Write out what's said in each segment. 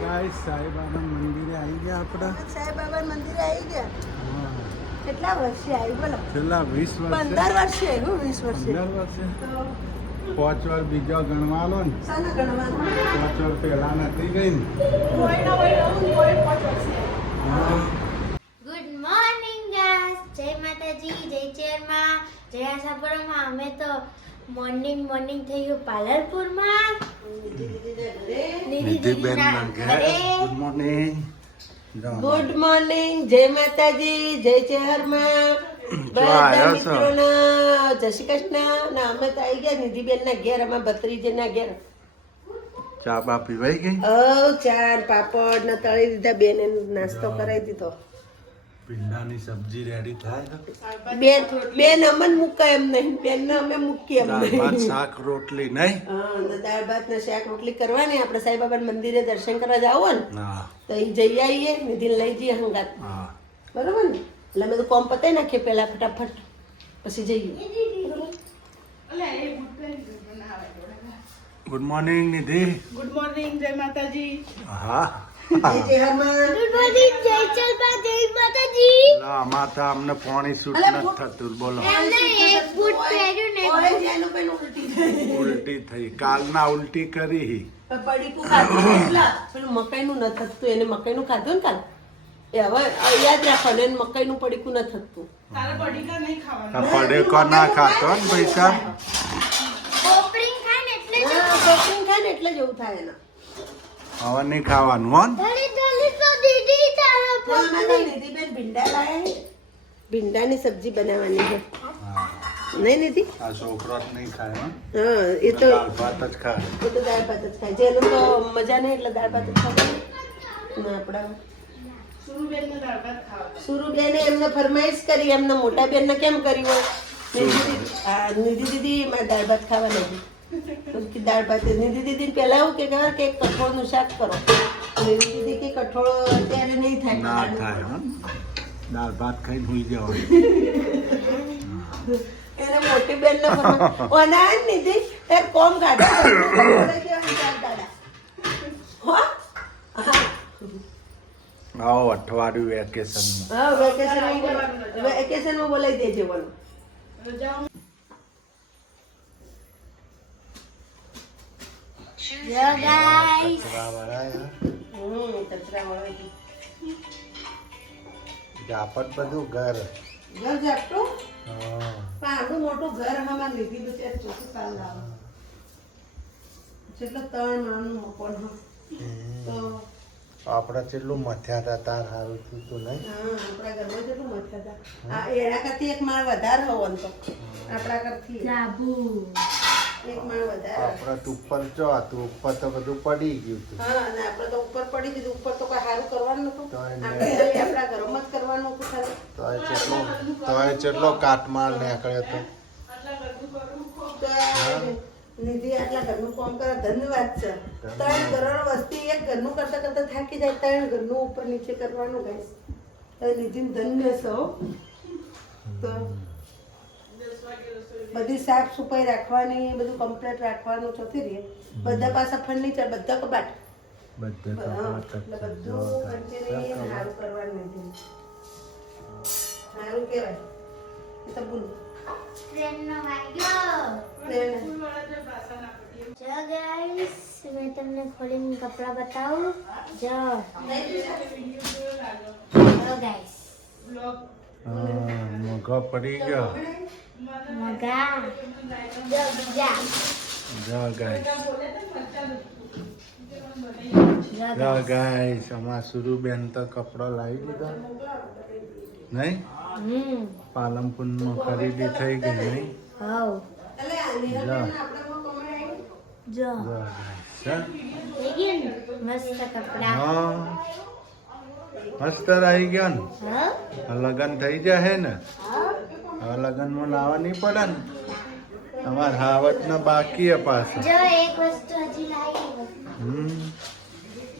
Guys Sai Baba મંદિરે આવી ગયા આપણે. સાઈબાબા મંદિરે આવી ગયા. કેટલા વર્ષે આવી બોલો? છેલ્લા 20 વર્ષ. 15 વર્ષે. હું 20 વર્ષે. 15 વર્ષે. 5 વાર બીજો ગણવાનો ને. શાના ગણવાનું? 5 વાર પહેલા નથી ગઈ ને. ગુડ મોર્નિંગ ગાઈસ, જય માતાજી, જય ચેરમાં, જય આશાપુરમાં. અમે તો મોર્નિંગ થઈ ગયું પાલનપુરમાં. નિધિબેન ગુડ મોર્નિંગ. ગુડ મોર્નિંગ, જય માતાજી, જય ચેરમાં. બધા મિત્રોને જય શ્રી કૃષ્ણ. ના અમે તો આવી ગયા નિધિબેન ના ઘેર, અમે ભત્રીજી ના ઘેર. ચા બા પીવાઈ ગઈ? ચા પાપડ ને તળી દીધા, બેન નાસ્તો કરાવી દીધો. ભીંડાની સબ્જી રેડી થાય. બેન અમન મૂકાય એમ નહીં, બેન ને અમે મૂકીએ એમ દાળ નહીં. ભાત શાક રોટલી નહીં. દાળ ભાત ને શાક રોટલી કરવાની. આપણે સાઈબાબા મંદિરે દર્શન કરવા જાવ ને હા તો એ જઈ આવીએ, નિધિ લઈ જઈએ હંગાત. હા બરોબર ને? એટલે અમે તો કોમ પતાવી નાખીએ પેલા ફટાફટ, પછી જઈએ. ગુડ મોર્નિંગ નિધિ. ગુડ મોર્નિંગ, જય માતાજી. હા જય હરમન. ગુડ મોર્નિંગ, જય ચલબા, જય માતાજી. ના માતા અમને પાણી સૂટ નથી થતું. બોલો એમને એક બૂટ પહેર્યું ને ઓય જેનું પેલું ઉલટી થઈ. ઉલટી થઈ. કાલના ઉલટી કરી. પડીકું ખાધું એટલા. પેલું મકાઈનું ન થતું, એને મકાઈનું ખાધું ને કાલ. એ હવે યાદ રાખવાનું, એને મકાઈનું પડીકું ન થતું. તારે પડીકા નહીં ખાવાના. પડેકો ના ખાતો ને પૈસા. પોપડી ખાય ને એટલે પ્રોટીન ખાય ને એટલે જ એવું થાય એના. હવે નહીં ખાવાનું હો ને? ધડી તો દીદી તારો નિધિબેન ભીંડા લાયા. ભીંડાની સબ્જી બનાવવાની છે. નહીં નિધિ? આ છોકરો જ નહીં ખાય હો. હા એ તો દાળ ભાત જ ખાય. એ તો દાળ ભાત જ ખાય. જેનું તો મજા નહીં એટલે દાળ ભાત જ ખાય. ને આપણા સુરુબેનને દાળ ભાત ખાવા. સુરુબેને એમને ફરમાઈશ કરી, એમને મોટા બેનને કેમ કરી હોય? નિધિ દીદી મારે દાળ ભાત ખાવા નથી. દાળ ભાત નિધિ દીદી પેલા એવું કે કઠોળનું શાક કરો. નિધિ દીદી કે કઠોળ અત્યારે નહીં થાય. ના થાય હો. દાળ ભાત ખાઈને હુઈ જવાનું. એને મોટી બેન ને ઓના નિધિ એક કોમ કાઢો. આવો અઠવાડિયું વેકેશનમાં. હા વેકેશનમાં બોલાવી દેજે બોલો. રજાઓ યો ગાઈસ, કચરા વાળા જાપટ બધું ઘર. ઘર જાપટું હા. પણ આટલું મોટું ઘર હમાર લીધી તો ત્યારે ચોખ્ખું કાલ લાવે. જેટલો 3 માળનું મકાન હોય તો આપડે કેટલું મથ્યા હતા તાર હારું થયું તું નહીં? આપણા ઘરમાં જેટલું મથ્યા હતા. આ એના કરતી એક માળ વધારે હોવાનું તો આપણા કરતી જાબુ એક માળ વધારે. આપડે તો ઉપર ચો હતું, ઉપર તો બધું પડી ગયું હતું. હા અને આપણે તો ઉપર પડી દીધું. ઉપર તો કોઈ સારું કરવાનું નતું. તો એને- આપણે ખાલી આપણા ઘરમાં જ કરવાનું હતું ખાલી. તોય કેટલો કાટમાળ નીકળ્યો હતો. તો નિધિ આટલા ઘરનું કામ કરે, ધન્યવાદ છે. 3 કરોડ વસ્તી એક ઘરનું કરતા કરતા થાકી જાય. 3 ઘરનું ઉપર નીચે કરવાનું ગાઈસ. નિધિ ધન્ય છે હો. તો બધી સાફ સફાઈ રાખવાની, બધું કમ્પ્લીટ રાખવાનું. ચોથી રહે બધા પાછા ફર્નિચર, બધા કબાટ, બધે એટલે બધું કંચેરી સારું કરવાનું. નિધિ સારું કહેવાય. એ તો બોલ ટ્રેનનો વાગ્યો. જો ગાઈસ, મેં તમને ખોલીને કપડાં બતાવું. જો ગાઈસ, મોઘો પડી ગયો. મગા જો બીજા જો ગાઈસ અમાર સુરુબેન તો કપડો લાવી દીધો નહીં? પાલનપુરમાં ખરીદી થઈ ગઈ નહીં? હવ જો જો ગાઈસ હા? થઈ ગયું ને મસ્ત કપડાં. હા મસ્ત રહી ગયો ને. હવ લગન થઈ જશે ને. હવ હવે લગનમાં લાવવા નહીં પડે ને. તમારે હાવત ના બાકી પાછું. જો એક વસ્તુ હજી લાવી.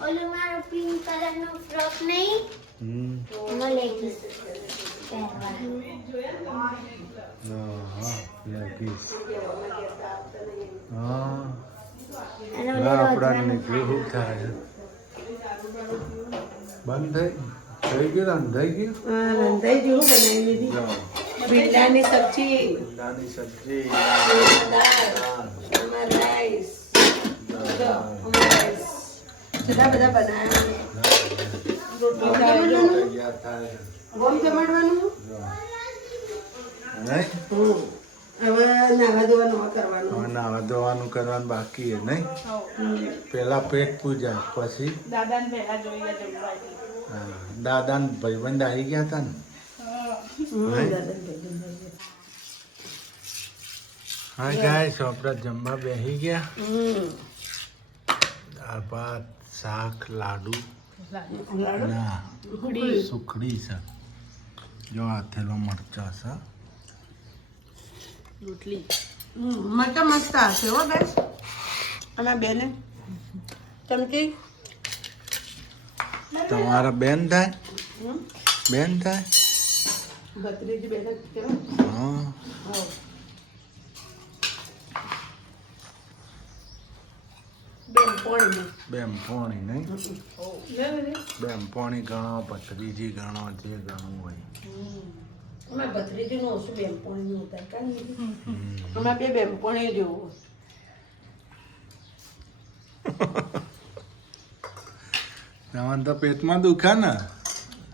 ઓલું મારો પિંક કલરનો ફ્રોક નહીં, એમાં લેગીસ પહેરવા. લેગીસ. અને આપણા નીકળી શું થાય? બંધ થઈ ગયું રંધાઈ ગયું હા રંધાઈ જેવું બનાવી દીધી જો ભીંડાની સબ્જી ભીંડાની સબ્જી દાળ આમાં રાઈસ જો આમાં રાઈસ જુદા બધા બનાવ્યા રોટલી જમવાનું તૈયાર થાય ગોમ જમાડવાનું જો નહીં હવે નાવા ધોવાનું કરવાનું હવે નાવા ધોવાનું કરવાનું બાકી છે નહીં પેલા પેટ પૂજા પછી દાદાને પહેલા જોઈએ જમવા એટલે. હા, દાદા ને ભાઈબંધ આવી ગયા હતા ને હા ગાઈસ આપણે જમવા બેસી ગયા દાળ ભાત શાક લાડુ ના સુખડી છે જો આથેલો મરચા છે રોટલી મરચા મસ્ત હશે હો બેસ અને બેને ચમચી તમારા બેન થાય બેન થાય ભત્રીજી બેને કેવો હા બેન પોણી બેનપોણી નહીં બેનપોણી ગણો ભત્રીજી ગણો જે ગણવું હોય અમે ભત્રીજી નું ઓછું બેન પોણી નું ઉતાર કાંઈ અમે બે બેન પોણી જેવું તમને તો પેટમાં દુખે ને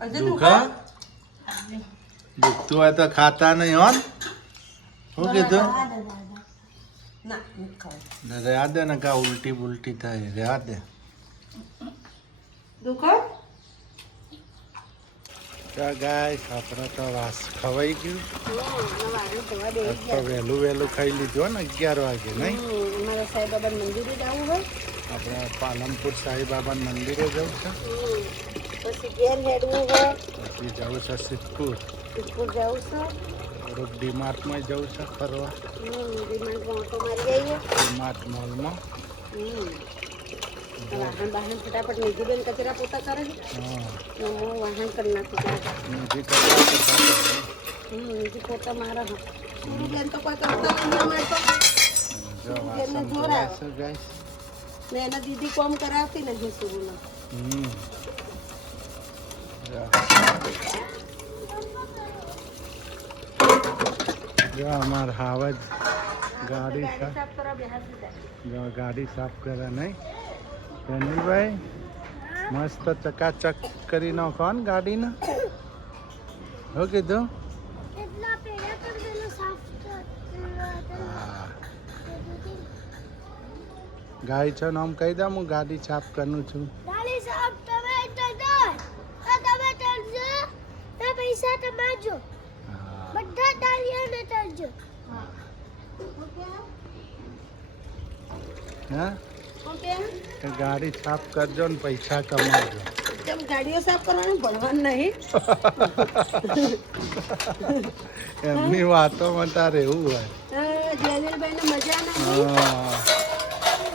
હજુ દુખા દુખતું હોય તો ખાતા નહીં હો શું કીધું ના નથી ખાવું રહ્યા દે ને કા ઉલટી બુલટી થાય રહ્યા દે દુખો ગાય આપણે તો વાસ ખવાઈ ગયું વારે દવા દે આજ તો વહેલું વહેલું ખાઈ લીધું હો ને 11 વાગે નહીં અમારા સાંઈ બાબા મંદિરે જવું હોય આપણે પાલનપુર સાંઈબાબા મંદિરે જવું છે પછી ઘેર હેડવું હોય પછી જવું છે સિદ્ધપુર સિદ્ધપુર જવું છે થોડુંક ડીમાર્ટમાં જવું છે ફરવા ડિમાન્ડમાં ઓટો મારી આવીએ ડીમાર્ટ મોલમાં વાહન વાહન ફટાફટ નિધિબેન કચરા પોતા કરે છે હા ને હું વાહન કરી નાખું નજીક કરતા નિધિ પોતા મારા બેન તો કોઈ કરતા નથી અમારે તો જો બેનને વાસણ જોર આવે. ધોયા છે ગાઈસ ને એના દીદી કોમ કરાવતી નથી સુરુના જો અમાર હાવજ ગાડી સાફ સાફ કરવા બેહાડી દીધા જો ગાડી સાફ કરે નહીં ધનીભાઈ મસ્ત ચકાચક કરી નાખો ને ગાડીને શું કીધું એટલા પેલા પણ પેલો સાફ હા ગાય છે નામ કહી દઉં હું ગાડી સાફ કરું છું ગાડી સાફ તમે તજો તમે તજો તે પૈસા તમાજો હા બધા ડાલિયા ને તજો હા ઓકે કે ગાડી સાફ કરજો ને પૈસા કમાજો કેમ ગાડીઓ સાફ કરવાનું ભણવાનું નહીં એમની વાતોમાં તારે એવું હોય જેલીલભાઈને મજા ના હા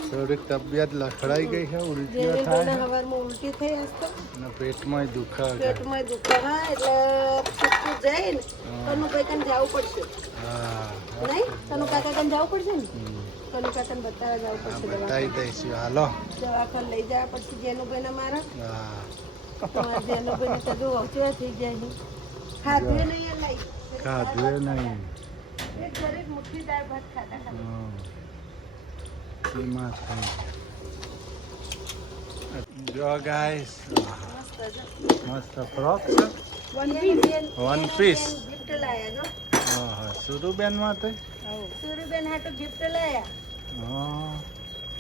થોડીક તબિયત લખડાઈ ગઈ છે ઉલટીઓ જેલીલભાઈને થાય હવારમાં ઉલટી થઈ હશે અને પેટમાં દુખે છે. પેટમાં દુખાવા એટલે સુસ્તું જાય ને તનુ ભાઈ કને જવું પડશે હા નહીં તનુ કાકા કને જવું પડશે ને હમ. તનુ કાકાને બતાવવા જવું પડશે બતાવી દઈશું હાલો દવાખાને લઈ જવા પડશે જેનુભાઈને મારા હા તમારા જેનુભાઈને તો જો ઓછું થઈ જાય ખાધું નહીં લઈ ખાધું નહીં એક દરેક મુઠ્ઠી દાળ ભાત ખાતા ખાતા હમ. બીમાર થઈ ગયા. જો ગાઈસ મસ્ત ફ્રોક છે વન પીસ ગિફ્ટ લાયા જો હા સુરુબેન માટે સુરીબેન હાટુ ગિફ્ટ લાયા હા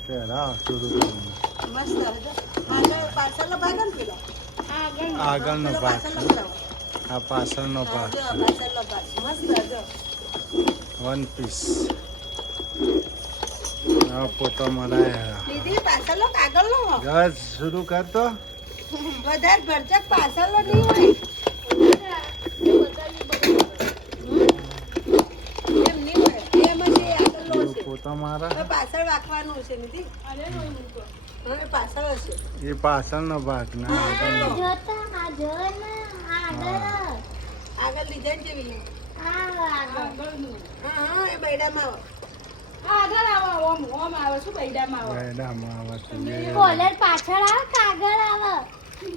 પેલા સુરુબેન મસ્ત હતો આગળ પાછળનો ભાગ ને પેલો આગળનો પેલો ભાગ પાછળનો છે. બતાવો. આ પાછળનો હા, ભાગ જો છે પાછળનો ભાગ મસ્ત હતો વન પીસ આ ફોટો મરાયા દીદી પાછળનો કાગળનો હો. બસ શરૂ કરતો વધારે ભરચક પાછળનો નહીં હોય એમ નહીં હોય એમ જ એ આગળનો હશે ફોટો મારા હવે પાછળ રાખવાનું હશે નિધિ હવે પાછળ હશે એ પાછળનો ભાગ ના આગળનો જોતા આ જો ને આગળ આગળ ડિઝાઇન જેવી આગળ હા હા એ બૈડામાં આવે આગળ આવો ઓમ આવે શું બૈડામાં આવે વેડામાં આવે તો જે કોલર પાછળ આવે કાગળ આવે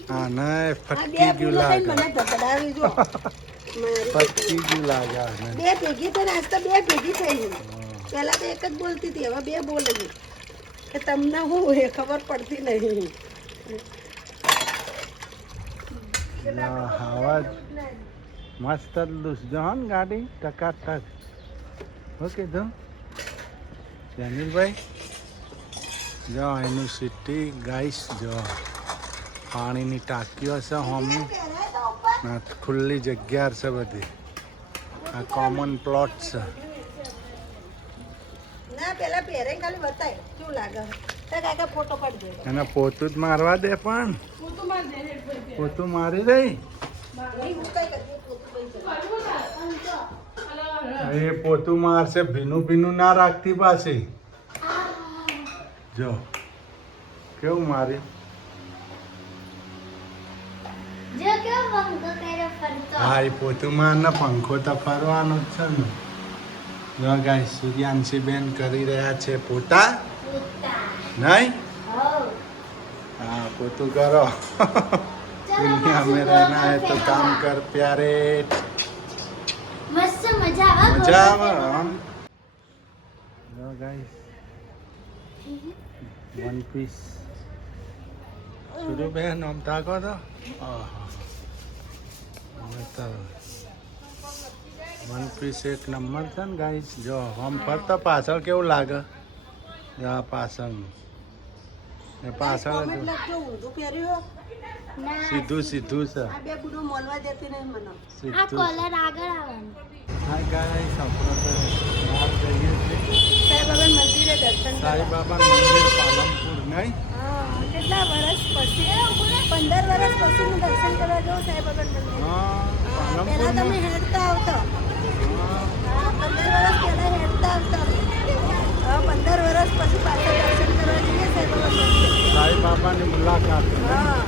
હા ને આ ફટકી બે ગયું ફૂલો થઈને લાગે મને ધકડાવી જો મારી ફટકી ગયું લાગે આને. બે ભેગી થઈને આજ તો બે ભેગી થઈ ગઈ પહેલા તો એક જ બોલતી હતી હવે બે બોલે છે કે તમને હું એ ખબર પડતી નહીં યા, હવા જ મસ્ત લૂસજો હો ને ગાડી ટકાટક. ઓકે તો જમીલભાઈ જો એનું સિટી ગાઈસ જો પાણીની ટાંકીઓ છે હોમી ના ખુલ્લી જગ્યા છે બધી. આ કોમન પ્લોટ છે. ના પેલા પહેરે ખાલી બતાય કેવું લાગે તો કાકા ફોટો પાડી દે એને પોતું જ મારવા દે પણ પોતું મારી દઈ. એ પોતું મારશે ભીનું ભીનું ના રાખતી પાછી. જો કેવું માર્યું. જો કેવો પંખો કર્યો ફરતો. હા એ પોતું મારને પંખો તો ફરવાનો જ છે ને. જો ગાય સૂર્યાંશી બેન કરી રહ્યા છે પોતા ઉતા. નહીં. હો. हाँ पोतू करो दुनिया में रहना है तो काम कर प्यारे. મસ્ત મજા આવે. मजा आवे हम लो गाइस वन पीस शुरू बहन हम ताको तो वन पीस एक नंबर था ने गाइस. जो हम पर तो पाछળ કેવું લાગે. જો આ પાછળનું એ પાછળ જ કોમેન્ટ લખજો ઊંધું પહેર્યું ના. સીધું સીધું છે આ બે બુડો મોલવા દેતી નહીં મને આ સીધું. કોલર આગળ આવવાનું. હાય ગાઈસ આપણે તો બહાર જઈએ છીએ સાંઈ બાબા મંદિરે દર્શન સાઈ બાબા મંદિર પાલનપુર નહીં. હા કેટલા વર્ષ પછી 15 વર્ષ પછી હું દર્શન કરવા જાઉં સાંઈ બાબા મંદિર હા પહેલા પાલનપુર તમે હેડતા આવતા હા 15 વર્ષ પહેલા હેડતા આવતા હવે 15 વર્ષ પછી પાછા દર્શન કરવા જઈએ સાંઈ બાબા મંદિર સાઈ બાબાની મુલાકાત. હા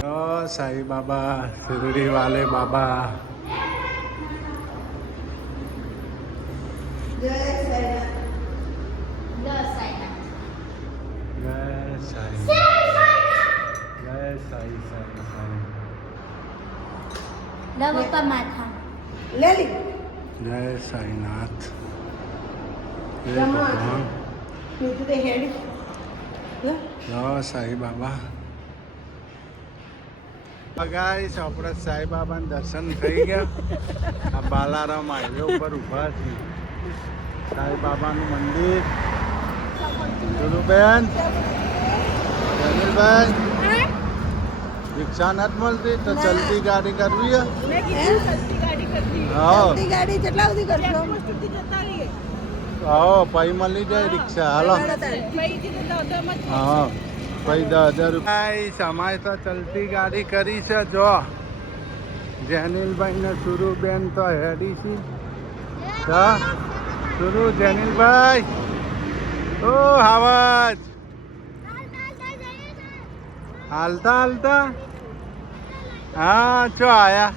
તો સાઈ બાબા શિરડી વાલે બાબા. જય સાંઈનાથ લો સાઈના. જય સાઈ જય સાઈ સાઈ સાઈ લો પપ્પા માથા. લે લી જય સાઈનાથ. જય જમા. ભગવાન. મીઠું તો હેડ લે જય સાઈ બાબા. ગાઈસ આપણે સાઈ બાબાના દર્શન થઈ ગયા. આ બાલારામ હાઈવે ઉપર ઊભા છીએ. સાઈ બાબાનું મંદિર. ગુરુબેન જમીલભાઈ રિક્ષા નથી મળતી તો ચલતી ગાડી કરવી હે? હા જલ્દી ગાડી કેટલા સુધી કરશો હા પૈ મળી જાય રિક્ષા હાલો. હા પૈ 10,000 રૂપિયા સમાય તો ચલતી ગાડી કરી છે. જો જેનિલભાઈ ને સુરુબેન તો હેડી છે. સુરુ જેનિલભાઈ ઓ હાવજ હાલતા હાલતા હા ચો આયા.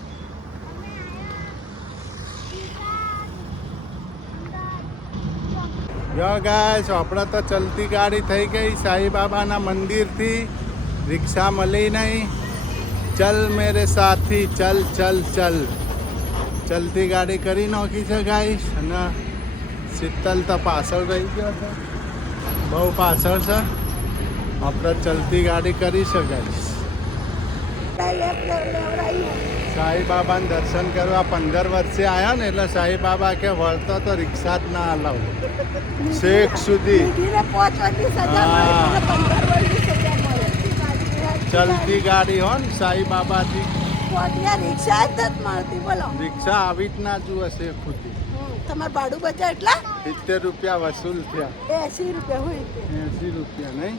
જો ગાઈસ આપણે તો ચલતી ગાડી થઈ ગઈ સાઈ બાબાના મંદિરથી. રિક્ષા મળી નહીં. ચલ મેરે સાથી ચલ ચલ ચલ. ચલતી ગાડી કરી નાખી છે ગાઈસ. અને શીતલ તો પાછળ રહી ગયો છે. બહુ પાછળ છે. આપણે ચલતી ગાડી કરી છે ગાઈસ. સાઈ બાબાને દર્શન કરવા 15 વર્ષે આવ્યા ને એટલે સાઈ બાબા કે વળતો તો રિક્ષા જ ના હલાવું શેખ સુધી. દીદીને પહોંચવાની સજા મળે મને 15 વર્ષની સજા મળે ચલતી ગાડી હો ને સાઈ બાબાથી. પહોંચ્યા રિક્ષા જ નથી મળતી બોલો રિક્ષા આવી જ ના જુએ શેખ સુધી. તમારે ભાડું બચા એટલા 70 રૂપિયા વસૂલ થયા. 80 રૂપિયા હોય 80 રૂપિયા નહીં.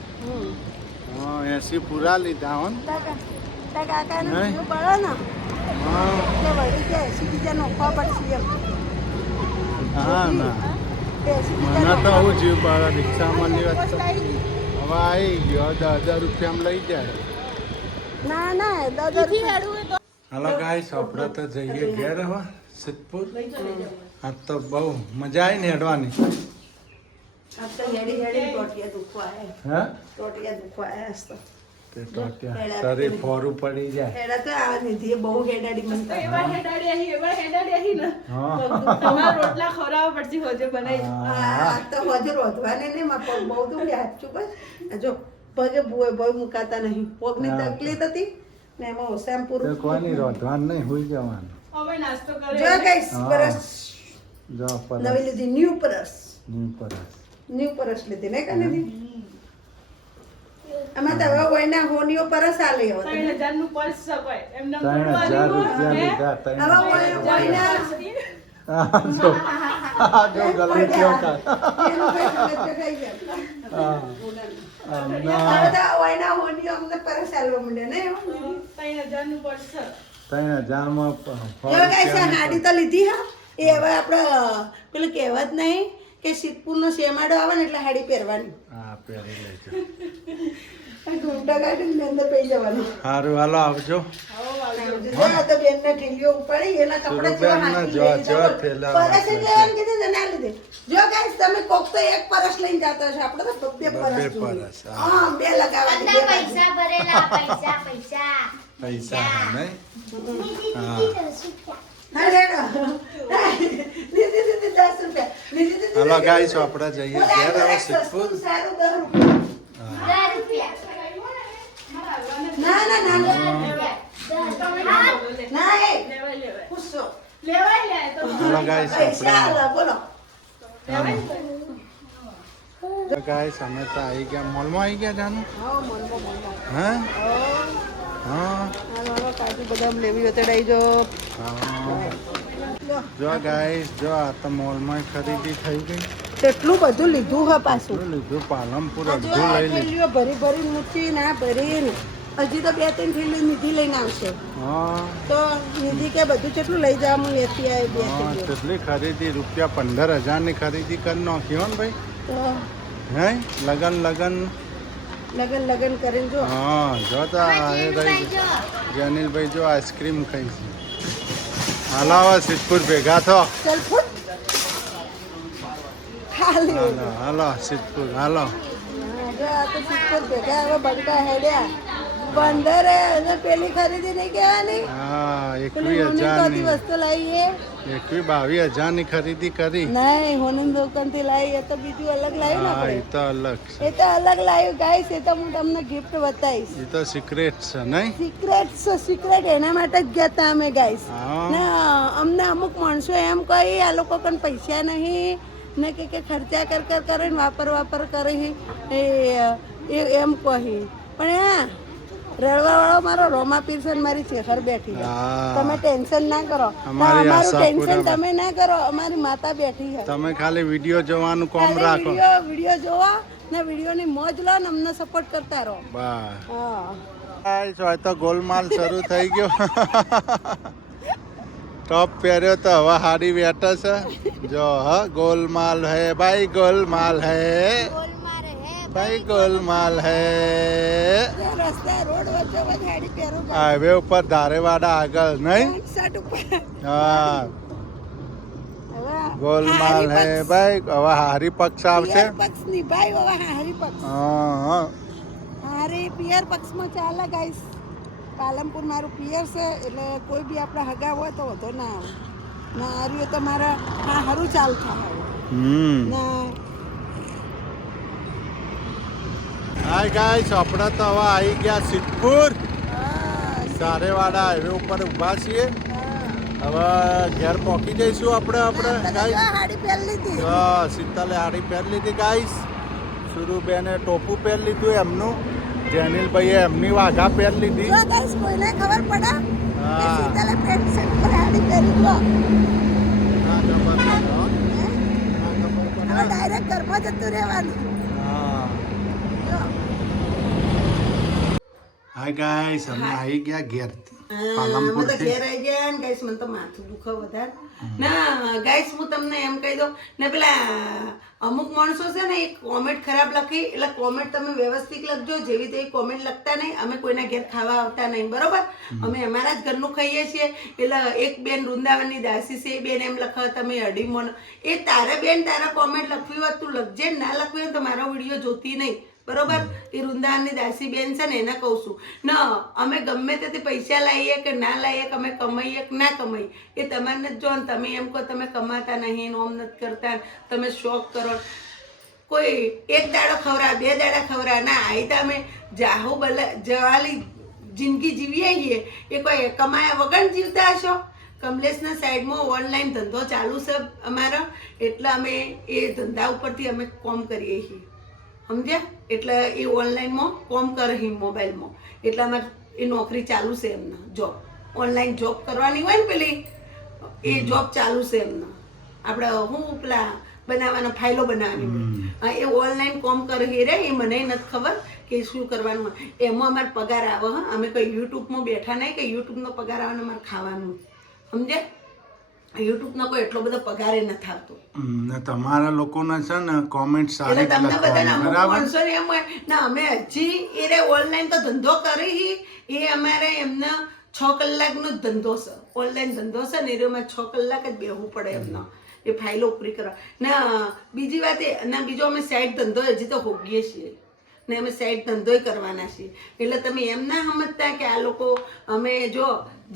હા 80 પૂરા લીધા હો ને. કાકાને નહીં? જીવ પડે ને હા એટલે વળી કે 80 બીજા નોખવા પડશે એમ હા ના 80 મને બીજા તો હું જીવ પડે રિક્ષામાં લેવા જ તો. હવે આવી ગયો 10,000 રૂપિયામાં લઈ જાય. ના ના 10 રૂપિયા હાલો ગાઈસ આપણે તો જઈએ ઘેર હવે સિદ્ધપુર. આ તો બહુ મજા આવી ને હેડવાની. આજ તો હેડી હેડી ટોટિયા દુખવા આવ્યા હે ટોટિયા દુખવા આવ્યા છે તો તે તો ત્યાં શરીર ફોરું પડી જાય. એડા તો આ નિધિએ બહુ હેડાડી મને તો. એવા હેડાડી આહી ને હા. તમારા રોટલા ખવડાવવા પડશે હોજે બનાવી. આ તો હજુ રોધવાને નહીં માં પગ બહુ દુખે હાચું બસ. જો પગે ભોય મુકાતા નહીં. પગની તકલીફ હતી ને એમાં ઓસામ તો પૂરું. કોઈની રોધવાનું નહીં, હોઈ જવાનું. હવે નાસ્તો જો કર્યો. ગાઈસ હા. પરસ જો પર નવી લીધી ન્યુ પરસ. પરસ ન્યુ પરસ લીધી ને કાને દી. આમાં તો હવે કોઈના હોનીઓ પરસ આલે હવે. 3000 નું પર્સ છે કોઈ. એમને 3000 રૂપિયા લીધા. હવે કોઈના હા, જો જો ગલીચો કા. એનું કઈ સમજ ખાઈ ગયા. હા. હવે તો કોઈના હોનીઓ અમને પરસ આલવા માંડે ને એવું. 3000 નું પર્સ છે. 3000 માં જો ગાઈસ આ હાડી તો લીધી હા. એ હવે આપણે પેલું કહેવત નહીં કે સિદ્ધપુરનો શેમાડો આવે ને એટલે હાડી પહેરવાની. હા, પહેરી લેજો. ઘૂંટા કાઢીને અંદર પઈ જવાનું. સારું, હાલો આવજો. જો આ તો બેનને ઠેલીઓ ઉપાડી એના કપડા જેવા બેનના હાથી જો- લઈ જો લીધા. ઠેલા પરસ જ લેવાનું કીધું ને ના લીધે. જો guys તમે કોક તો એક પરસ લઈને જાતા હશો. આપણે તો બે પરસ બે જોઈએ. પરસ, હા. હા, બે લગાવવાની, બધા બે બાજુ. પૈસા ભરેલા પૈસા પૈસા નહીં. હા. હા, લેડો. લીધી દીધી 10 રૂપિયા. લીધી દીધી હાલો 10 ગાઈસ, આપણે જઈએ ઘેર હવે સિદ્ધપુર. સસ્તું સારું 10 રૂપિયા. 10 રૂપિયા ના ના ના ના. 10 રૂપિયા ના એ લેવાય. પૂછો. લેવાય લે તો. હાલો ગાઈસ, પૈસા આપણે આલો, બોલો. ગાઈસ અમે તો આવી ગયા, મોલમાં આવી ગયા જાનું. હા, મોલમાં મોલમાં. હા હા હાલો હાલો કાજુ બદામ લેવી હોય તો લઈ જો. હા. જો ગાઈસ, જો આ તો મોલમાં ખરીદી થઈ ગઈ. કેટલું બધું લીધું હે પાછું. શું લીધું? પાલનપુર આ જો અડધું આ લઈ લીધું. થેલીઓ ભરી ભરી મૂકી ના ભરીને હજી તો 2-3 થેલી નિધિ લઈને આવશે. હા તો નિધિ કે બધું કેટલું લઈ જવા હું લેતી આવી 2 હા, થેલીઓ. કેટલી ખરીદી? રૂપિયા 15,000 ની ખરીદી કરી નાખી હો ને ભાઈ. તો હે લગન લગન. લગન લગન કરીને જો. હા, જો તો આ એ રહી ભાઈ જો જનીલભાઈ જો આઈસ્ક્રીમ ખાઈ છે. હાલો હવે સિદ્ધપુર ભેગા થો. ચલ ફૂટ. ખાલી હાલો હાલો સિદ્ધપુર હાલો. હા, જો આ તો સિત્તેર ભેગા હવે બંકા હેડ્યા. 15 પેલી ખરીદી નહીં કહેવાની. હા, પેલી હોની 21,000 કોથી ની વસ્તુ લાવીએ 22,000 ની ખરીદી કરી. નહીં હોની દુકાન થી લાવી એ તો બીજું અલગ લાવ્યું ને હા, આપણે. એ તો અલગ છે. એ તો અલગ લાવ્યું ગાઈસ. એ તો હું તમને ગિફ્ટ બતાવીશ. એ તો સિક્રેટ છે નહીં. સિક્રેટ એના માટે જ ગયા તા અમે ગાઈસ. હા. ના અમને અમુક માણસો એમ કહી આ લોકો કન પૈસા નહીં ને કે ખર્ચા કર કરીને વાપર કરી એ એમ કહી. પણ હા રડવાવાળો મારો રોમા પીરસન મારી શેખર બેઠી છે. હા. તમે ટેન્શન ના કરો. અમારી અમારું આશા ટેન્શન પૂરા- તમે ના કરો. અમારી માતા બેઠી છે. તમે ખાલી વિડીયો જોવાનું કોમ ખાલી રાખો. વિડીયો જોવા ને વિડીયોની મોજ લો ને અમને સપોર્ટ કરતા રહો. બસ. હા ગાઈસ, હવે તો ગોલમાલ શરૂ થઈ ગયો. ટોપ પહેર્યો તો હવે હાડી બેઠો છે. જો હ ગોલમાલ હે ભાઈ, ગોલમાલ હે ભાઈ, ગોલમાલ હે. રસ્તા રોડ વચ્ચે હાડી પહેરો હાઈવે ઉપર ધારેવાડા આગળ નહીં. શર્ટ ઉપર હા, હવે ગોલમાલ હે ભાઈ. હવે હારી પક્ષ આવશે. પિયર પક્ષ નિભાઈ હવે હારી પક્ષ. હા હા. હારી પિયર પક્ષમાં ચાલે ગાઈસ. પાલનપુર મારું પિયર છે એટલે કોઈ બી આપણે હગા હોય તો વધો ના આવે. ના હાર્યું તો મારા હા હારું ચાલ થાય. ના હાય ગાઈસ, આપણે તો હવે આવી ગયા સિદ્ધપુર. હા, ધારેવાડા હાઈવે ઉપર ઊભા છીએ. હા. હવે ઘેર પહોંચી જઈશું આપણે આપણે તો ગાઈસ. જો હાડી પહેરી લીધી. શીતલે હાડી પહેરી લીધી ગાઈસ. સુરુબેને ટોપું પહેરી લીધું એમનું. જેનિલભાઈએ એમની વાઘા પહેરી લીધી. જો ગાઈસ કોઈને ખબર પડે કે હા. શીતલે પેન્ટ શર્ટ પર હાડી પહેરી જો. ના ખબર પડે, હો. હે? ના ખબર પડે. હવે ડાયરેક્ટ ઘરમાં જતું રહેવાનું. હા. જો. હાય ગાઈસ, અમે આવી ગયા ઘેર અમે તો પાલનપુરથી. ઘેર આવી ગયા ને ગાઈસ મને તો માથું દુખે વધારે. ના ગાઈસ હું તમને એમ કહી દઉં ને પેલા અમુક માણસો છે ને એક કોમેન્ટ ખરાબ લખી એટલે કોમેન્ટ તમે વ્યવસ્થિત લખજો. જેવી તેવી કોમેન્ટ લખતા નહીં. અમે કોઈના ઘેર ખાવા આવતા નહીં, બરોબર? અમે અમારા જ ઘરનું ખાઈએ છીએ. એટલે એક બેન વૃંદાવનની દાસી છે એ બેન એમ લખાવ તમે અડીમોન. એ તારે બેન તારા કોમેન્ટ લખવી હોય તું લખજે, ના લખવી હોય તો મારો વિડીયો જોતી નહીં, બરોબર? એ એ વૃંદાવનની દાસીબેન છે ને એને કહું છું ન અમે ગમે તે પૈસા લાવીએ કે ના લાવીએ કે અમે કમાઈએ કે ના કમાઈએ એ તમારે નથી જો. તમે એમ કહો તમે કમાતા નહીં, ઓમ નથી કરતા, તમે શોખ કરો. કોઈ એક દાડો ખવરા, 2 દાડા ખવરા ના, આવી તો અમે જાહુ જવાલી જિંદગી જીવીએ છીએ એ કોઈ કમાયા વગર જીવતા હશો. કમલેશના સાઈડમાં ઓનલાઈન ધંધો ચાલુ છે અમારો, એટલે અમે એ ધંધા ઉપરથી અમે કોમ કરીએ છીએ, સમજ્યા? એટલે એ ઓનલાઈનમાં કોમ કરે છે મોબાઈલમાં, એટલે અમારે એ નોકરી ચાલુ છે એમને, જોબ ઓનલાઈન જોબ કરવાની હોય ને પેલી એ જોબ ચાલુ છે એમને. આપણે હું પેલા બનાવવાનો ફાઇલો બનાવવાની એ ઓનલાઈન કોમ કરે રે, એ મને નથી ખબર કે શું કરવાનું. એમાં અમારે પગાર આવે. હા, અમે કોઈ યુટ્યુબમાં બેઠા નહીં કે યુટ્યુબનો પગાર આવે ને અમારે ખાવાનું, સમજ્યા? યુટ્યુબનો કોઈ એટલો બધો પગાર એ નથી આવતો. તમારા લોકોના છે ને કોમેન્ટ એટલે સારી તમને બધાને અમુક બરાબર. માણસો એમ હોય ના અમે હજી એ ઓનલાઈન તો ધંધો કરી, એ અમારે એમને 6 કલાકનો જ ધંધો છે, ઓનલાઈન ધંધો છે ને એમાં 6 કલાક જ બેહવું પડે એમનો એ ફાઇલો પૂરી કરવા. ના બીજી વાત એ ના બીજો અમે સાઈડ ધંધો હજી તો હોગીએ છીએ ને અમે સાઈડ ધંધોય કરવાના છીએ. એટલે તમે એમ ના સમજતા કે આ લોકો અમે જો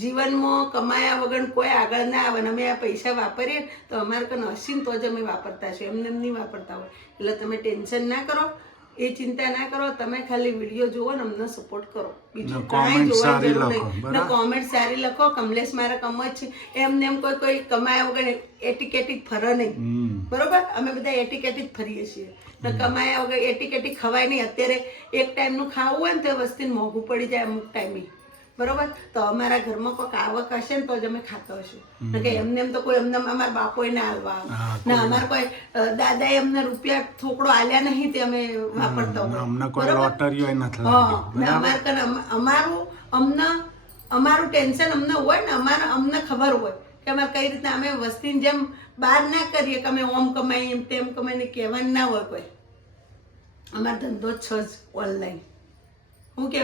જીવનમાં કમાયા વગર કોઈ આગળ ના આવે ને અમે આ પૈસા વાપરીએ તો અમારે કને હસીને તો જ અમે વાપરતા છીએ, એમને એમ નહીં વાપરતા હોય. એટલે તમે ટેન્શન ના કરો, એ ચિંતા ના કરો, તમે ખાલી વિડીયો જુઓ ને અમને સપોર્ટ કરો, બીજું કાંઈ જોવાની જરૂર નહીં. કોમેન્ટ સારી લખો. કમલેશ મારા કમ જ છે, એમને એમ કોઈ કમાયા વગર એટીકેટી ફરે નહીં, બરોબર? અમે બધા એટીકેટી જ ફરીએ છીએ ને કમાયા વગર એટીકેટી ખવાય નહીં. અત્યારે એક ટાઈમનું ખાવું હોય ને તો વસ્તીને મોંઘું પડી જાય અમુક ટાઈમે, બરોબર? તો અમારા ઘરમાં કોઈક આવક હશે ને તો જ અમે ખાતા હશું, કે એમને એમ તો કોઈ એમને અમારા બાપોએ ના હાલવા ને અમારે કોઈ દાદાએ અમને રૂપિયા થોકડો આલ્યા નહીં તે અમે વાપરતા હોય, અમારું ટેન્શન અમને હોય ને, અમને ખબર હોય કે અમારે કઈ રીતના અમે વસ્તીની જેમ બહાર ના કરીએ કે અમે ઓમ કમાઈએ તેમ કમાઈને કહેવાનું ના હોય કોઈ. અમારો ધંધો જ છે જ ઓનલાઈન. હું કેવું